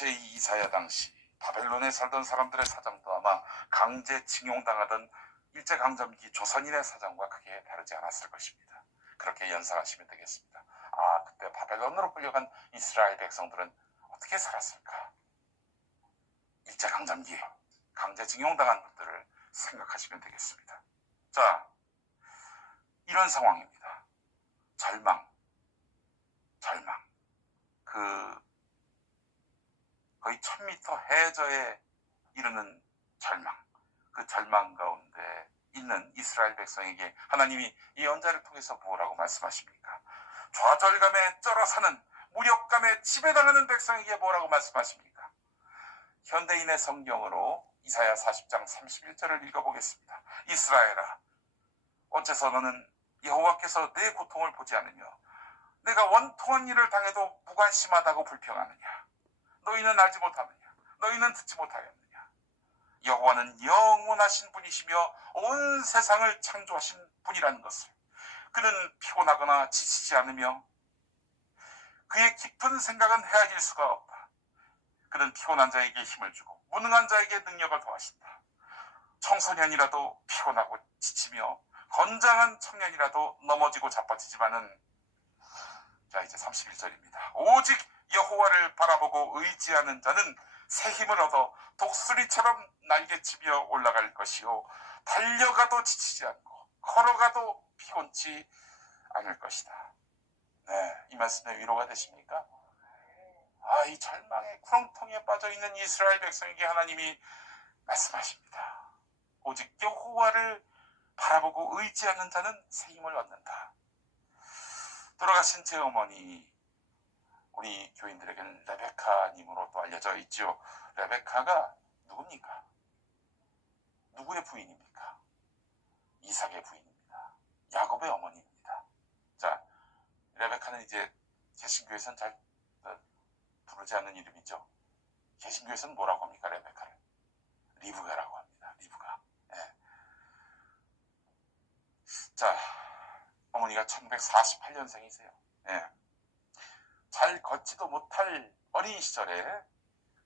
제2 이사야 당시 바벨론에 살던 사람들의 사정도 아마 강제징용당하던 일제강점기 조선인의 사정과 크게 다르지 않았을 것입니다. 그렇게 연상하시면 되겠습니다. 아, 그때 바벨론으로 끌려간 이스라엘 백성들은 어떻게 살았을까? 일제강점기 강제징용당한 것들을 생각하시면 되겠습니다. 자, 이런 상황입니다. 절망. 거의 1000m 해저에 이르는 절망. 그 절망 가운데 있는 이스라엘 백성에게 하나님이 이 언자를 통해서 뭐라고 말씀하십니까? 좌절감에 쩔어사는 무력감에 지배당하는 백성에게 뭐라고 말씀하십니까? 현대인의 성경으로 이사야 40장 31절을 읽어보겠습니다. 이스라엘아, 어째서 너는 여호와께서 내 고통을 보지 않으며 내가 원통한 일을 당해도 무관심하다고 불평하느냐? 너희는 알지 못하느냐? 너희는 듣지 못하였느냐? 여호와는 영원하신 분이시며 온 세상을 창조하신 분이라는 것을, 그는 피곤하거나 지치지 않으며 그의 깊은 생각은 헤아릴 수가 없다. 그는 피곤한 자에게 힘을 주고 무능한 자에게 능력을 더하신다. 청소년이라도 피곤하고 지치며 건장한 청년이라도 넘어지고 자빠지지만은, 자, 이제 31절입니다. 오직 여호와를 바라보고 의지하는 자는 새 힘을 얻어 독수리처럼 날개치며 올라갈 것이요, 달려가도 지치지 않고 걸어가도 피곤치 않을 것이다. 네, 이 말씀에 위로가 되십니까? 아, 이 절망의 구렁텅이에 빠져있는 이스라엘 백성에게 하나님이 말씀하십니다. 오직 여호와를 바라보고 의지하는 자는 새 힘을 얻는다. 돌아가신 제 어머니, 우리 교인들에게는 레베카님으로 또 알려져 있죠. 레베카가 누굽니까? 누구의 부인입니까? 이삭의 부인입니다. 야곱의 어머니입니다. 자, 레베카는 이제 개신교에서는 잘 부르지 않는 이름이죠. 개신교에서는 뭐라고 합니까? 레베카를 리브가라고 합니다. 리브가. 네. 자, 어머니가 1948년생이세요. 네. 잘 걷지도 못할 어린 시절에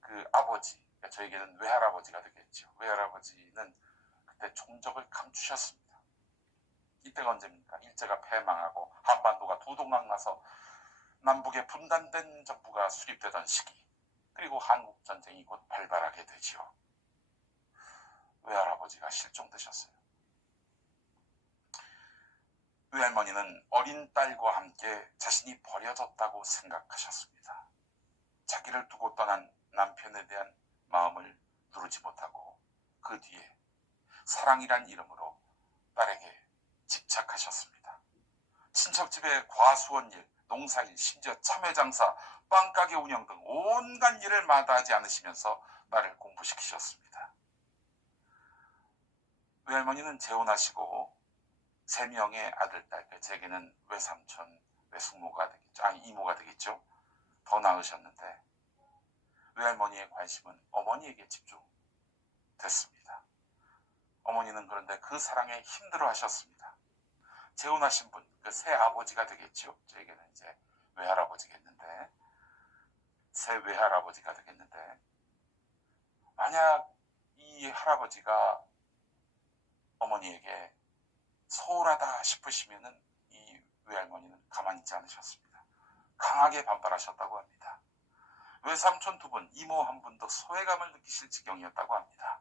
그 아버지, 그러니까 저에게는 외할아버지가 되겠죠. 외할아버지는 그때 종적을 감추셨습니다. 이때가 언제입니까? 일제가 패망하고 한반도가 두 동강 나서 남북에 분단된 정부가 수립되던 시기, 그리고 한국전쟁이 곧 발발하게 되지요. 외할아버지가 실종되셨어요. 외할머니는 어린 딸과 함께 자신이 버려졌다고 생각하셨습니다. 자기를 두고 떠난 남편에 대한 마음을 누르지 못하고 그 뒤에 사랑이란 이름으로 딸에게 집착하셨습니다. 친척집의 과수원 일, 농사일, 심지어 참외장사, 빵가게 운영 등 온갖 일을 마다하지 않으시면서 딸을 공부시키셨습니다. 외할머니는 재혼하시고 3명의 아들, 딸, 제게는 외삼촌, 외숙모가 되겠죠. 이모가 되겠죠. 더 낳으셨는데 외할머니의 관심은 어머니에게 집중됐습니다. 어머니는 그런데 그 사랑에 힘들어 하셨습니다. 재혼하신 분, 그 새 아버지가 되겠죠. 저에게는 이제 외할아버지겠는데, 새 외할아버지가 되겠는데, 만약 이 할아버지가 어머니에게 소홀하다 싶으시면은 이 외할머니는 가만히 있지 않으셨습니다. 강하게 반발하셨다고 합니다. 외삼촌 2분, 이모 1분도 소외감을 느끼실 지경이었다고 합니다.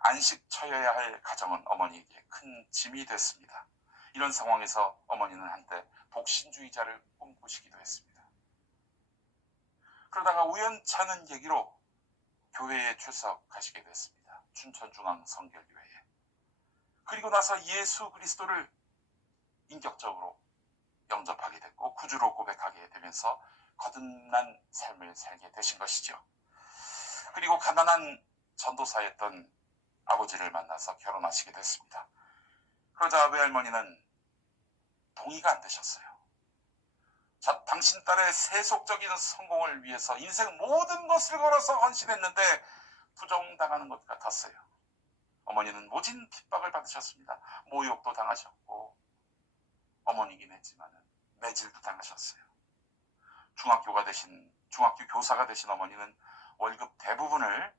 안식 처여야 할 가정은 어머니에게 큰 짐이 됐습니다. 이런 상황에서 어머니는 한때 복신주의자를 꿈꾸시기도 했습니다. 그러다가 우연찮은 계기로 교회에 출석하시게 됐습니다. 춘천중앙성결교회에. 그리고 나서 예수 그리스도를 인격적으로 영접하게 됐고 구주로 고백하게 되면서 거듭난 삶을 살게 되신 것이죠. 그리고 가난한 전도사였던 아버지를 만나서 결혼하시게 됐습니다. 그러자 외할머니는 동의가 안 되셨어요. 자, 당신 딸의 세속적인 성공을 위해서 인생 모든 것을 걸어서 헌신했는데 부정당하는 것 같았어요. 어머니는 모진 핍박을 받으셨습니다. 모욕도 당하셨고 어머니긴 했지만 매질도 당하셨어요. 중학교가 되신 중학교 교사가 되신 어머니는 월급 대부분을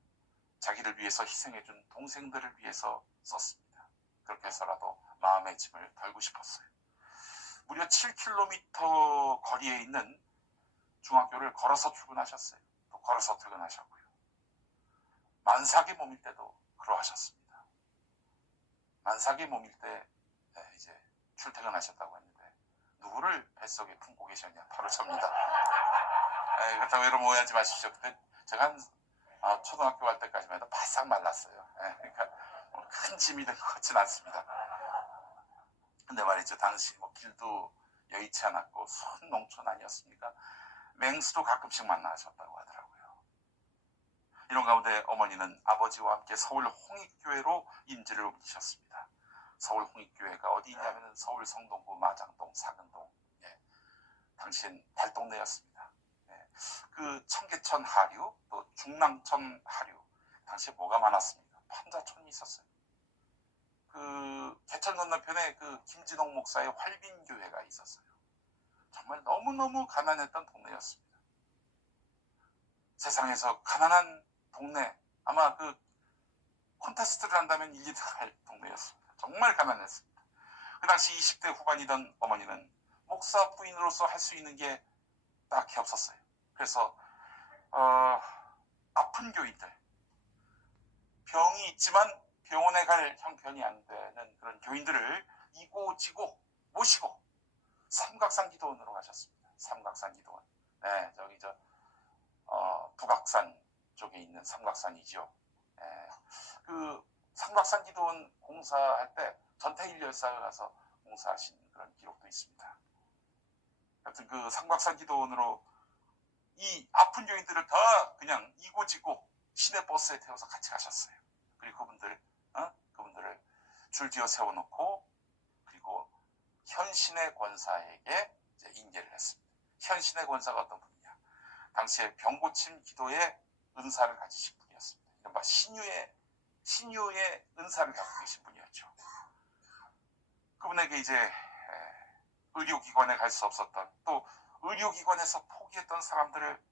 자기를 위해서 희생해준 동생들을 위해서 썼습니다. 그렇게 해서라도 마음의 짐을 덜고 싶었어요. 무려 7km 거리에 있는 중학교를 걸어서 출근하셨어요. 또 걸어서 퇴근하셨고요. 만삭의 몸일 때도 그러하셨습니다. 만삭의 몸일 때 이제 출퇴근하셨다고 했는데 누구를 뱃속에 품고 계셨냐? 바로 접니다. 그렇다고 여러분 오해하지 마십시오. 그때 제가 한 초등학교 갈 때까지만 해도 바싹 말랐어요. 그러니까 큰 짐이 된 것 같지는 않습니다. 근데 말이죠, 당시 뭐 길도 여의치 않았고 순 농촌 아니었습니까? 맹수도 가끔씩 만나셨다고 하더라고요. 이런 가운데 어머니는 아버지와 함께 서울 홍익교회로 임지를 옮기셨습니다. 서울 홍익교회가 어디 있냐면 서울 성동구 마장동 사근동, 당시엔 달동네였습니다. 그 청계천 하류, 또 중랑천 하류, 당시에 뭐가 많았습니까? 판자촌이 있었어요. 그 개천 건너편에 그 김진홍 목사의 활빈교회가 있었어요. 정말 너무너무 가난했던 동네였습니다. 세상에서 가난한 동네, 아마 그 콘테스트를 한다면 1, 2등 할 동네였습니다. 정말 가난했습니다. 그 당시 20대 후반이던 어머니는 목사 부인으로서 할 수 있는 게 딱히 없었어요. 그래서 아픈 교인들, 병이 있지만 병원에 갈 형편이 안 되는 그런 교인들을 이고지고 모시고 삼각산 기도원으로 가셨습니다. 삼각산 기도원. 네, 저기 북악산 쪽에 있는 삼각산이죠. 그 삼각산 기도원 공사할 때 전태일 열사가 가서 공사하신 그런 기록도 있습니다. 하여튼 그 삼각산 기도원으로 이 아픈 교인들을 다 그냥 이고지고 시내버스에 태워서 같이 가셨어요. 그리고 그분들을 줄지어 세워놓고 그리고 현신의 권사에게 이제 인계를 했습니다. 현신의 권사가 어떤 분이냐? 당시에 병고침 기도의 은사를 가지신 분이었습니다. 이른바 신유의 은사를 갖고 계신 분이었죠. 그분에게 이제 의료기관에 갈 수 없었던, 또 의료기관에서 포기했던 사람들을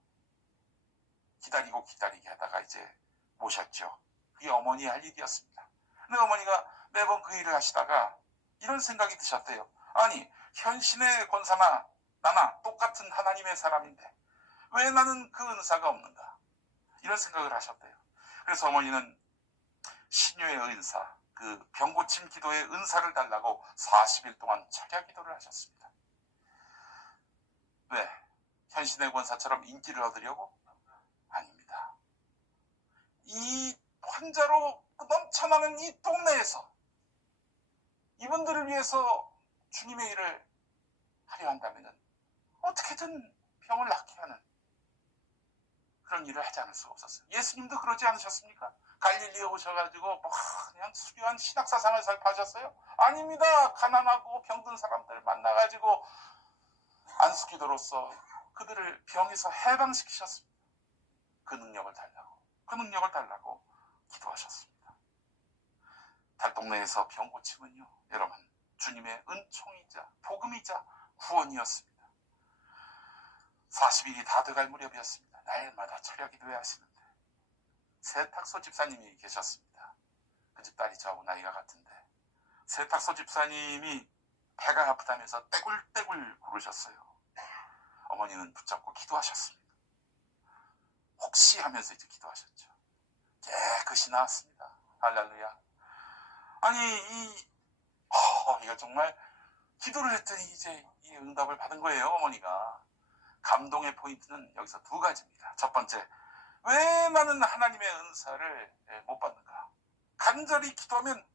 기다리게 하다가 이제 모셨죠. 그게 어머니의 할 일이었습니다. 근데 어머니가 매번 그 일을 하시다가 이런 생각이 드셨대요. 아니, 현신의 권사나 나나 똑같은 하나님의 사람인데 왜 나는 그 은사가 없는가? 이런 생각을 하셨대요. 그래서 어머니는 신유의 은사, 그 병고침 기도의 은사를 달라고 40일 동안 철야 기도를 하셨습니다. 왜? 현신의 권사처럼 인기를 얻으려고? 아닙니다. 이 환자로 넘쳐나는 이 동네에서 이분들을 위해서 주님의 일을 하려 한다면 어떻게든 병을 낫게 하는 그런 일을 하지 않을 수가 없었어요. 예수님도 그러지 않으셨습니까? 갈릴리에 오셔가지고 그냥 수려한 신학사상을 살파하셨어요? 아닙니다. 가난하고 병든 사람들 만나가지고 안수기도로서 그들을 병에서 해방시키셨습니다. 그 능력을 달라고 기도하셨습니다. 달동네에서 병 고침은요, 여러분, 주님의 은총이자 복음이자 구원이었습니다. 40일이 다 돼갈 무렵이었습니다. 날마다 철야 기도회 하시는데 세탁소 집사님이 계셨습니다. 그 집 딸이 저하고 나이가 같은데 세탁소 집사님이 배가 아프다면서 떼굴떼굴 구르셨어요. 어머니는 붙잡고 기도하셨습니다. 혹시 하면서 이제 기도하셨죠. 깨끗이 나았습니다. 할렐루야. 아니 이거 정말 기도를 했더니 이제 이 응답을 받은 거예요. 어머니가. 감동의 포인트는 여기서 두 가지입니다. 첫 번째, 왜 나는 하나님의 은사를 못 받는가? 간절히 기도하면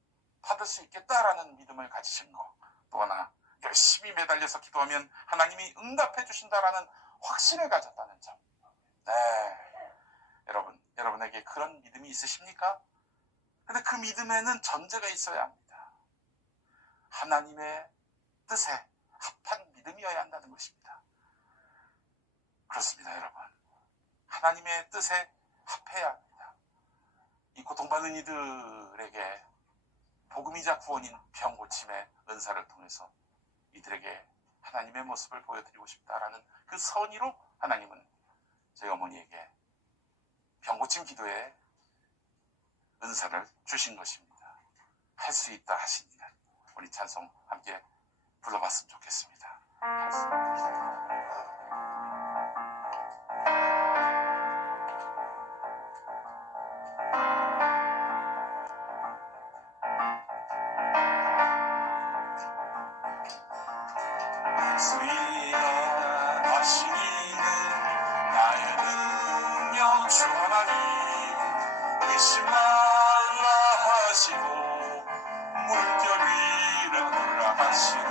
받을 수 있겠다라는 믿음을 가지신 거. 또 하나, 열심히 매달려서 기도하면 하나님이 응답해 주신다라는 확신을 가졌다는 점. 네, 여러분에게 그런 믿음이 있으십니까? 근데 그 믿음에는 전제가 있어야 합니다. 하나님의 뜻에 합한 믿음이어야 한다는 것입니다. 그렇습니다, 여러분. 하나님의 뜻에 합해야 합니다. 이 고통받는 이들에게 복음이자 구원인 병고침의 은사를 통해서 이들에게 하나님의 모습을 보여드리고 싶다라는 그 선의로 하나님은 저희 어머니에게 병고침 기도의 은사를 주신 것입니다. 할 수 있다 하시니까 우리 찬송 함께 불러봤으면 좋겠습니다. 할 수 있다 하시니는 나의 능력 주 하나님 의심 말라 하시고 물결 위로 올라가시네.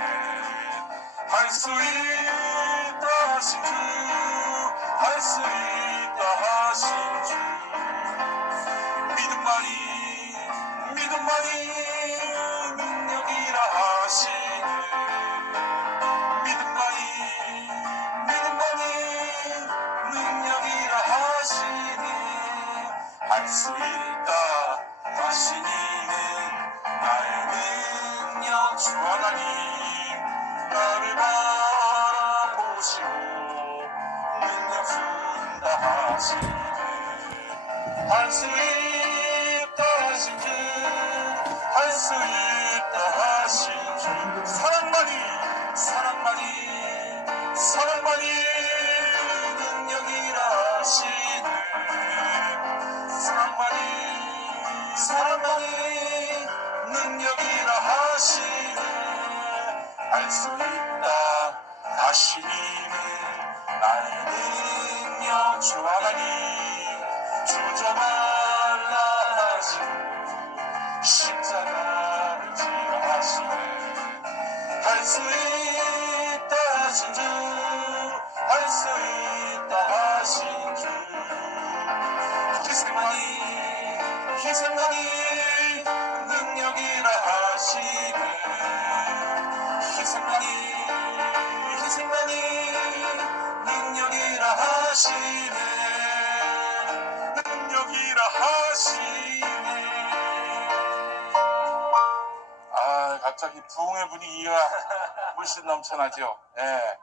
할 수 있다 하신 주, 할 수 있다 하신 주, 믿음만이 능력이라 하시네. 믿음만이 능력이라 하시네. 할 수 있다 하시니는 나의 능력 주 하나님 나를 바라보시고 능력 준다 하시네. 할 수 있다 하신 주, 할 수 있다 하신 주, 사랑만이 능력이라 하시네. 사랑만이 능력이라 하시네. 할 수 있다 하시니는 나의 능력 주 하나님 주저 말라 하시고 십자가를 지라 하시네. 할 수 있다 하신 주, 할 수 있다 하신 주, 희생만이 능력이라 하시네. 희생만이 능력이라 하시네. 능력이라 하시네. 아, 갑자기 부흥의 분위기가 물씬 넘쳐나죠. 예.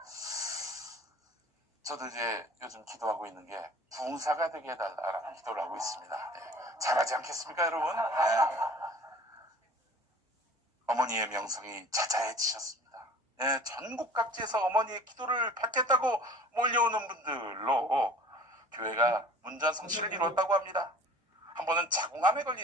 저도 이제 요즘 기도하고 있는 게 부흥사가 되게 해달라라는 기도를 하고 있습니다. 예. 잘하지 않겠습니까, 여러분? 예. 어머니의 명성이 자자해지셨습니다. 예, 전국 각지에서 어머니의 기도를 받겠다고 몰려오는 분들로 교회가 문전 성시를 이뤘다고 합니다. 한 번은 자궁암에 걸리신